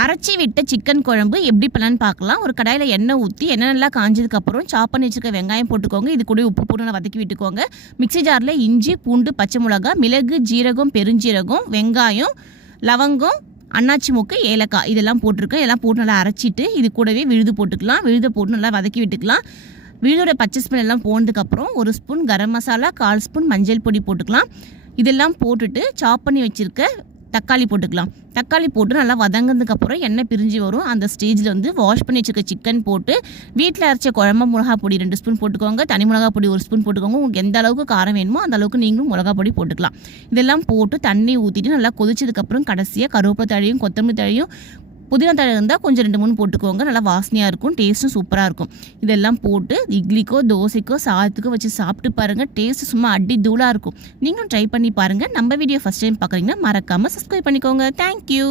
அரைச்சி விட்ட சிக்கன் குழம்பு எப்படி பண்ணலான்னு பார்க்கலாம். ஒரு கடாயில் எண்ணெய் ஊற்றி எண்ணெய் நல்லா காஞ்சதுக்கப்புறம் சாப் பண்ணி வச்சுருக்க வெங்காயம் போட்டுக்கோங்க. இது கூட உப்பு போட்டு நல்லா வதக்கி விட்டுக்கோங்க. மிக்ஸி ஜாரில் இஞ்சி, பூண்டு, பச்சை மிளகா, மிளகு, ஜீரகம், பெருஞ்சீரகம், வெங்காயம், லவங்கம், அன்னாச்சி மூக்கு, ஏலக்காய் இதெல்லாம் போட்டிருக்கேன். இதெல்லாம் போட்டு நல்லா அரைச்சிட்டு இது கூடவே விழுது போட்டுக்கலாம். விழுதை போட்டு நல்லா வதக்கி விட்டுக்கலாம். விழுதோட பச்சை ஸ்மெல் எல்லாம் போனதுக்கப்புறம் 1 ஸ்பூன் கரம் மசாலா, 1/4 ஸ்பூன் மஞ்சள் பொடி போட்டுக்கலாம். இதெல்லாம் போட்டுட்டு சாப் பண்ணி வச்சுருக்க தக்காளி போட்டுக்கலாம். தக்காளி போட்டு நல்லா வதங்கினதுக்கப்புறம் எண்ணெய் பிரிஞ்சு வரும். அந்த ஸ்டேஜில் வந்து வாஷ் பண்ணி வச்சுருக்க சிக்கன் போட்டு வீட்டில் அரைச்ச குழம்பு மிளகா பொடி 2 ஸ்பூன் போட்டுக்கோங்க. தனி மிளகா பொடி 1 ஸ்பூன் போட்டுக்கோங்க. உங்களுக்கு எந்த அளவுக்கு காரம் வேணுமோ அந்த அளவுக்கு நீங்களும் மிளகா பொடி போட்டுக்கலாம். இதெல்லாம் போட்டு தண்ணி ஊற்றிட்டு நல்லா கொதிச்சதுக்கப்புறம் கடைசியாக கருவேப்பிலை தழையும், கொத்தமல்லி தழையும், புதினா தழை இருந்தால் கொஞ்சம் 2-3 போட்டுக்கோங்க. நல்லா வாசனையாக இருக்கும், டேஸ்ட்டும் சூப்பராக இருக்கும். இதெல்லாம் போட்டு இட்லிக்கோ, தோசைக்கோ, சாதத்துக்கோ வச்சு சாப்பிட்டு பாருங்கள். டேஸ்ட்டு சும்மா அடி தூளாக இருக்கும். நீங்களும் ட்ரை பண்ணி பாருங்கள். நம்ம வீடியோ ஃபஸ்ட் டைம் பார்க்குறீங்கன்னா மறக்காமல் சப்ஸ்கிரைப் பண்ணிக்கோங்க. தேங்க்யூ.